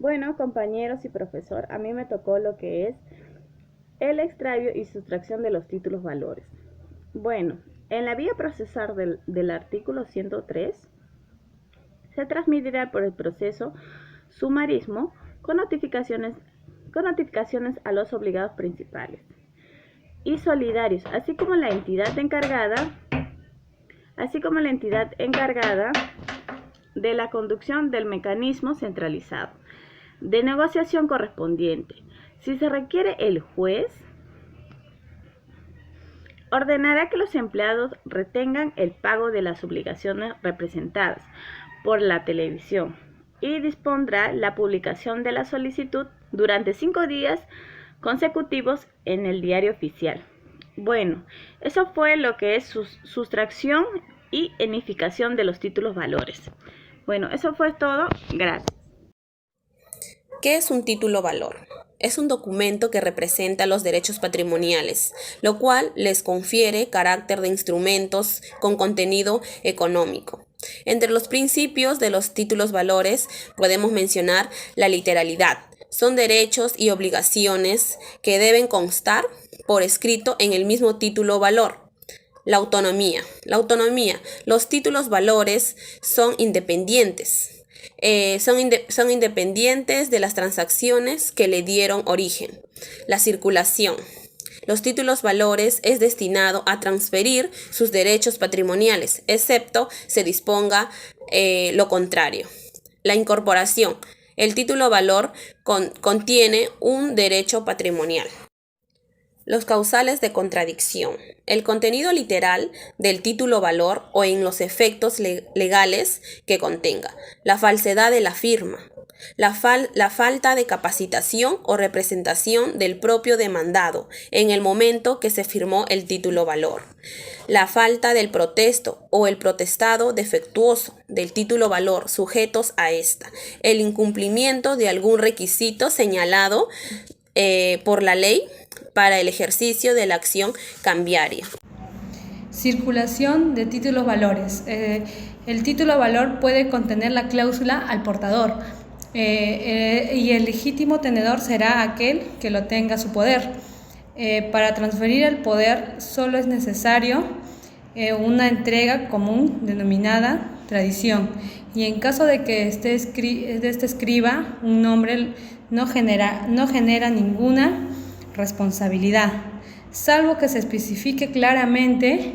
Bueno, compañeros y profesor, a mí me tocó lo que es el extravío y sustracción de los títulos valores. Bueno, en la vía procesal del artículo 103 se transmitirá por el proceso sumarismo con notificaciones a los obligados principales y solidarios, así como la entidad encargada de la conducción del mecanismo centralizado de negociación correspondiente. Si se requiere, el juez ordenará que los empleados retengan el pago de las obligaciones representadas por la televisión y dispondrá la publicación de la solicitud durante 5 días consecutivos en el diario oficial. Bueno, eso fue lo que es sustracción y enificación de los títulos valores. Bueno, eso fue todo. Gracias. ¿Qué es un título valor? Es un documento que representa los derechos patrimoniales, lo cual les confiere carácter de instrumentos con contenido económico. Entre los principios de los títulos valores podemos mencionar la literalidad. Son derechos y obligaciones que deben constar por escrito en el mismo título valor. La autonomía. Los títulos valores son independientes. Son independientes de las transacciones que le dieron origen. La circulación. Los títulos valores es destinado a transferir sus derechos patrimoniales, excepto se disponga lo contrario. La incorporación. El título valor contiene un derecho patrimonial. Los causales de contradicción. El contenido literal del título valor o en los efectos legales que contenga. La falsedad de la firma. La falta de capacitación o representación del propio demandado en el momento que se firmó el título valor. La falta del protesto o el protestado defectuoso del título valor sujetos a esta. El incumplimiento de algún requisito señalado por la ley para el ejercicio de la acción cambiaria. Circulación de títulos valores. El título valor puede contener la cláusula al portador y el legítimo tenedor será aquel que lo tenga a su poder. Para transferir el poder solo es necesario una entrega común denominada tradición, y en caso de que este escriba un nombre no genera ninguna responsabilidad, salvo que se especifique claramente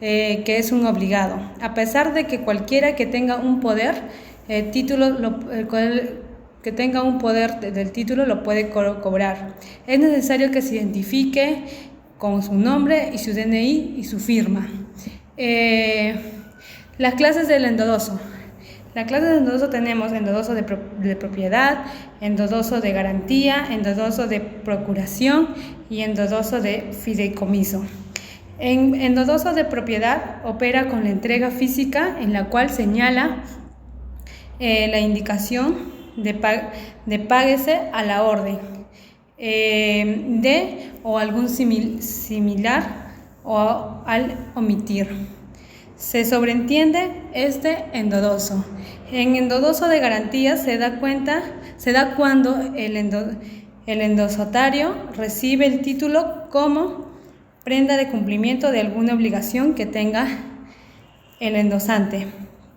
que es un obligado, a pesar de que cualquiera que tenga un poder que tenga un poder del título lo puede cobrar. Es necesario que se identifique con su nombre y su DNI y su firma. Las clases del endodoso. La clase de endodoso tenemos endodoso de propiedad, endodoso de garantía, endodoso de procuración y endodoso de fideicomiso. En endodoso de propiedad opera con la entrega física en la cual señala la indicación de páguese a la orden de o algún similar o al omitir. Se sobreentiende este endodoso. En endodoso de garantía se da cuando el endosatario recibe el título como prenda de cumplimiento de alguna obligación que tenga el endosante,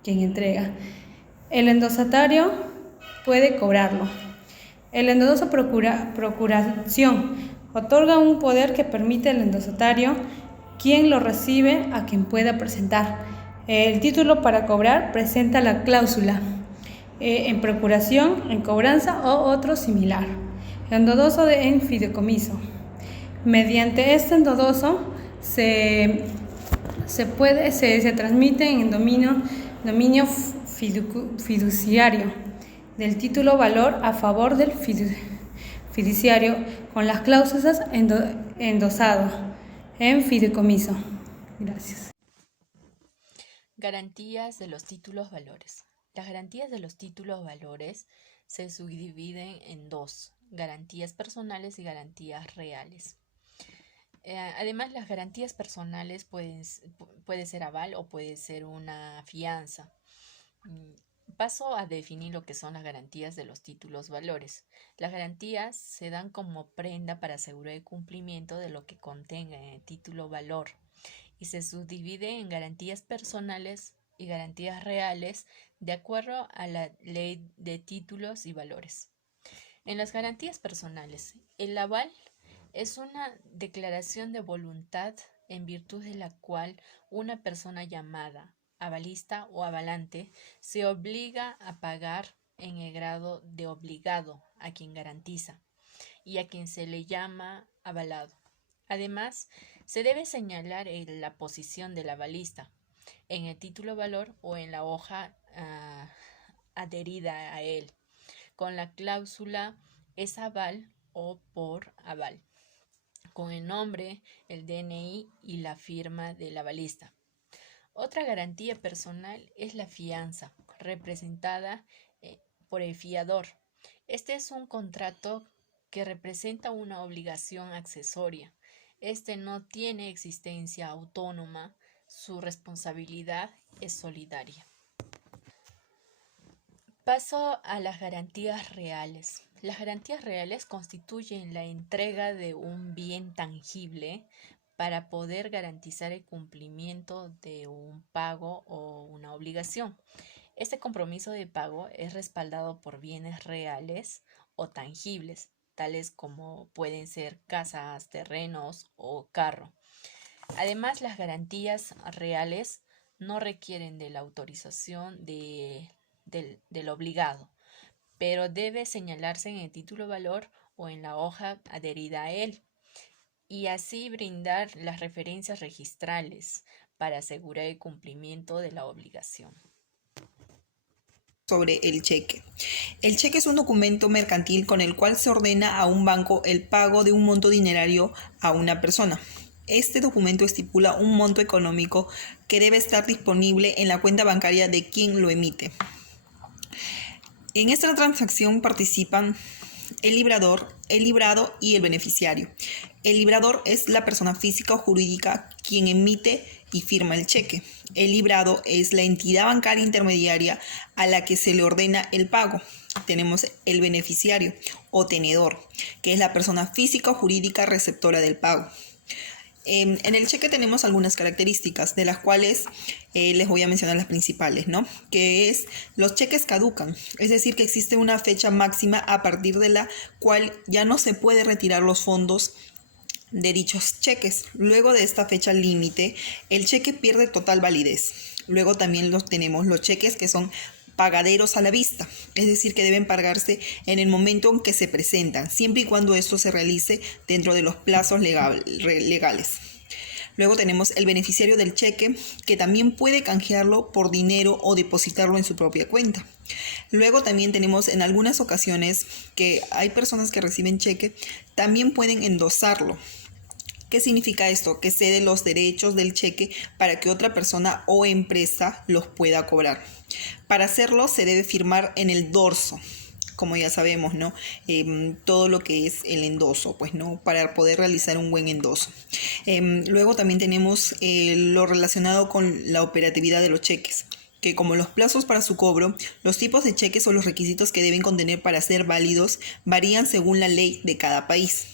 quien entrega. El endosatario puede cobrarlo. El endodoso procuración otorga un poder que permite al endosatario, quien lo recibe, a quien pueda presentar. El título para cobrar presenta la cláusula en procuración, en cobranza o otro similar. Endodoso en fideicomiso. Mediante este endodoso se transmite en dominio fiduciario del título valor a favor del fiduciario con las cláusulas endosado en fideicomiso. Gracias. Garantías de los títulos valores. Las garantías de los títulos valores se subdividen en dos: garantías personales y garantías reales. Además, las garantías personales puede ser aval o puede ser una fianza. Paso a definir lo que son las garantías de los títulos valores. Las garantías se dan como prenda para asegurar el cumplimiento de lo que contenga en el título valor y se subdivide en garantías personales y garantías reales de acuerdo a la ley de títulos y valores. En las garantías personales, el aval es una declaración de voluntad en virtud de la cual una persona llamada avalista o avalante se obliga a pagar en el grado de obligado a quien garantiza y a quien se le llama avalado. Además, se debe señalar la posición del avalista en el título valor o en la hoja adherida a él, con la cláusula es aval o por aval, con el nombre, el DNI y la firma del avalista. Otra garantía personal es la fianza, representada por el fiador. Este es un contrato que representa una obligación accesoria. Este no tiene existencia autónoma, su responsabilidad es solidaria. Paso a las garantías reales. Las garantías reales constituyen la entrega de un bien tangible para poder garantizar el cumplimiento de un pago o una obligación. Este compromiso de pago es respaldado por bienes reales o tangibles, tales como pueden ser casas, terrenos o carro. Además, las garantías reales no requieren de la autorización del obligado, pero debe señalarse en el título valor o en la hoja adherida a él, y así brindar las referencias registrales para asegurar el cumplimiento de la obligación. Sobre el cheque. El cheque es un documento mercantil con el cual se ordena a un banco el pago de un monto dinerario a una persona. Este documento estipula un monto económico que debe estar disponible en la cuenta bancaria de quien lo emite. En esta transacción participan el librador, el librado y el beneficiario. El librador es la persona física o jurídica quien emite y firma el cheque. El librado es la entidad bancaria intermediaria a la que se le ordena el pago. Tenemos el beneficiario o tenedor, que es la persona física o jurídica receptora del pago. En el cheque tenemos algunas características, de las cuales les voy a mencionar las principales, ¿no? Que es, los cheques caducan, es decir, que existe una fecha máxima a partir de la cual ya no se puede retirar los fondos de dichos cheques. Luego de esta fecha límite, el cheque pierde total validez. Luego también tenemos los cheques que son pagaderos a la vista, es decir, que deben pagarse en el momento en que se presentan, siempre y cuando esto se realice dentro de los plazos legales. Luego tenemos el beneficiario del cheque, que también puede canjearlo por dinero o depositarlo en su propia cuenta. Luego también tenemos en algunas ocasiones que hay personas que reciben cheque, también pueden endosarlo. ¿Qué significa esto? Que cede los derechos del cheque para que otra persona o empresa los pueda cobrar. Para hacerlo se debe firmar en el dorso, como ya sabemos, ¿no? Todo lo que es el endoso, pues, ¿no? Para poder realizar un buen endoso. Luego también tenemos lo relacionado con la operatividad de los cheques, que como los plazos para su cobro, los tipos de cheques o los requisitos que deben contener para ser válidos varían según la ley de cada país.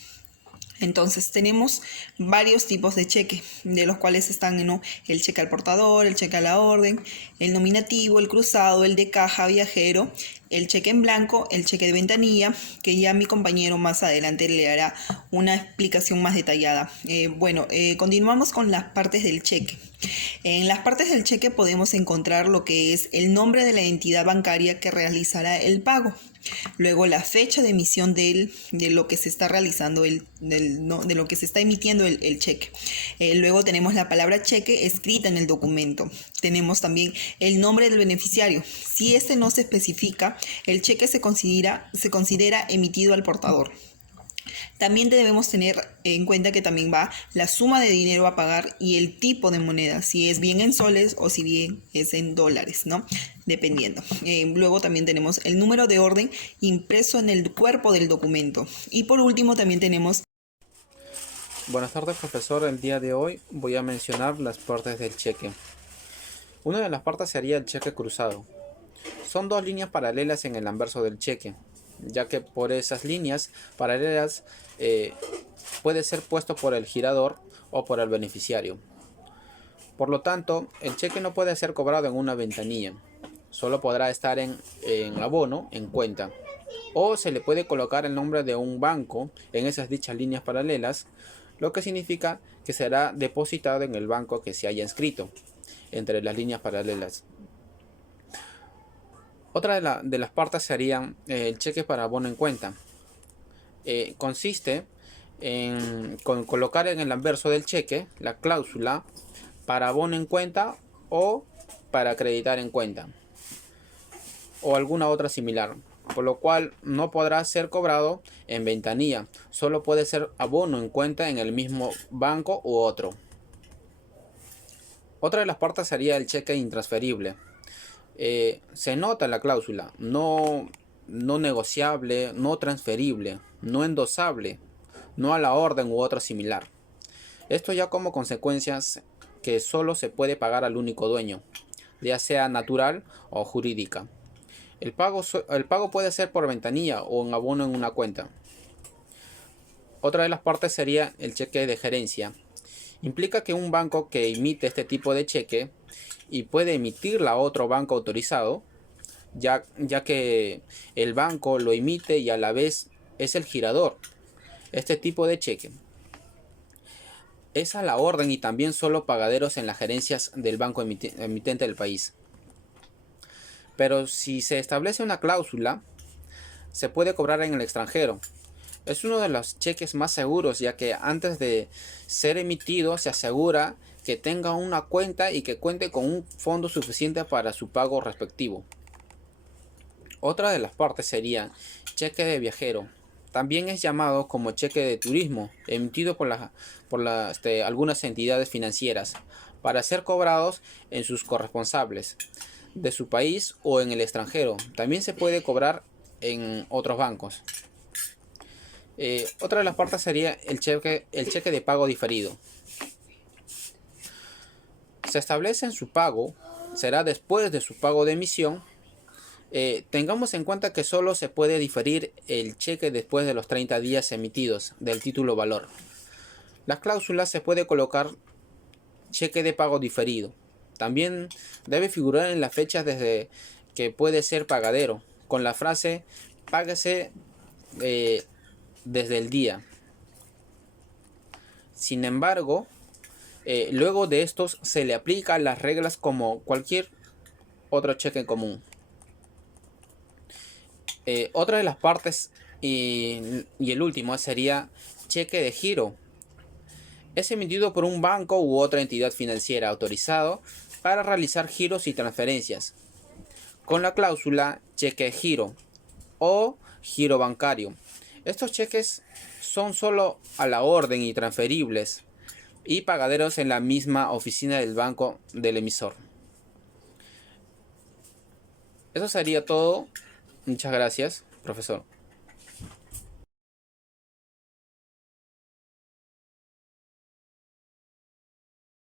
Entonces tenemos varios tipos de cheque, de los cuales están, ¿no?, el cheque al portador, el cheque a la orden, el nominativo, el cruzado, el de caja viajero, el cheque en blanco, el cheque de ventanilla, que ya mi compañero más adelante le hará una explicación más detallada. Continuamos con las partes del cheque. En las partes del cheque podemos encontrar lo que es el nombre de la entidad bancaria que realizará el pago. Luego la fecha de emisión de lo que se está realizando, de lo que se está emitiendo el cheque. Luego tenemos la palabra cheque escrita en el documento. Tenemos también el nombre del beneficiario. Si este no se especifica, el cheque se considera emitido al portador. También debemos tener en cuenta que también va la suma de dinero a pagar y el tipo de moneda, si es bien en soles o si bien es en dólares, ¿no? Dependiendo. Luego también tenemos el número de orden impreso en el cuerpo del documento. Y por último también tenemos... Buenas tardes, profesor. El día de hoy voy a mencionar las partes del cheque. Una de las partes sería el cheque cruzado. son dos líneas paralelas en el anverso del cheque, ya que por esas líneas paralelas puede ser puesto por el girador o por el beneficiario. Por lo tanto, el cheque no puede ser cobrado en una ventanilla, solo podrá estar en abono, en cuenta, o se le puede colocar el nombre de un banco en esas dichas líneas paralelas, lo que significa que será depositado en el banco que se haya inscrito entre las líneas paralelas. Otra de las partes serían el cheque para abono en cuenta. Consiste en colocar en el anverso del cheque la cláusula para abono en cuenta o para acreditar en cuenta, o alguna otra similar, por lo cual no podrá ser cobrado en ventanilla, solo puede ser abono en cuenta en el mismo banco u otro. Otra de las partes sería el cheque intransferible. Se nota la cláusula, no negociable, no transferible, no endosable, no a la orden u otra similar. Esto ya como consecuencias que solo se puede pagar al único dueño, ya sea natural o jurídica. El pago puede ser por ventanilla o en abono en una cuenta. Otra de las partes sería el cheque de gerencia. Implica que un banco que emite este tipo de cheque y puede emitirla a otro banco autorizado, ya que el banco lo emite y a la vez es el girador. Este tipo de cheque es a la orden y también solo pagaderos en las gerencias del banco emitente del país. Pero si se establece una cláusula, se puede cobrar en el extranjero. Es uno de los cheques más seguros, ya que antes de ser emitido se asegura que tenga una cuenta y que cuente con un fondo suficiente para su pago respectivo. Otra de las partes sería cheque de viajero. También es llamado como cheque de turismo, emitido por algunas entidades financieras, para ser cobrados en sus corresponsables de su país o en el extranjero. También se puede cobrar en otros bancos. Otra de las partes sería el cheque de pago diferido. Se establece en su pago, será después de su pago de emisión. Tengamos en cuenta que solo se puede diferir el cheque después de los 30 días emitidos del título valor. Las cláusulas se puede colocar cheque de pago diferido. También debe figurar en las fechas desde que puede ser pagadero, con la frase páguese desde el día. Sin embargo, luego de estos se le aplican las reglas como cualquier otro cheque común. Otra de las partes y el último sería cheque de giro. Es emitido por un banco u otra entidad financiera autorizado para realizar giros y transferencias, con la cláusula cheque de giro o giro bancario. Estos cheques son solo a la orden y transferibles y pagaderos en la misma oficina del banco del emisor. Eso sería todo. Muchas gracias, profesor.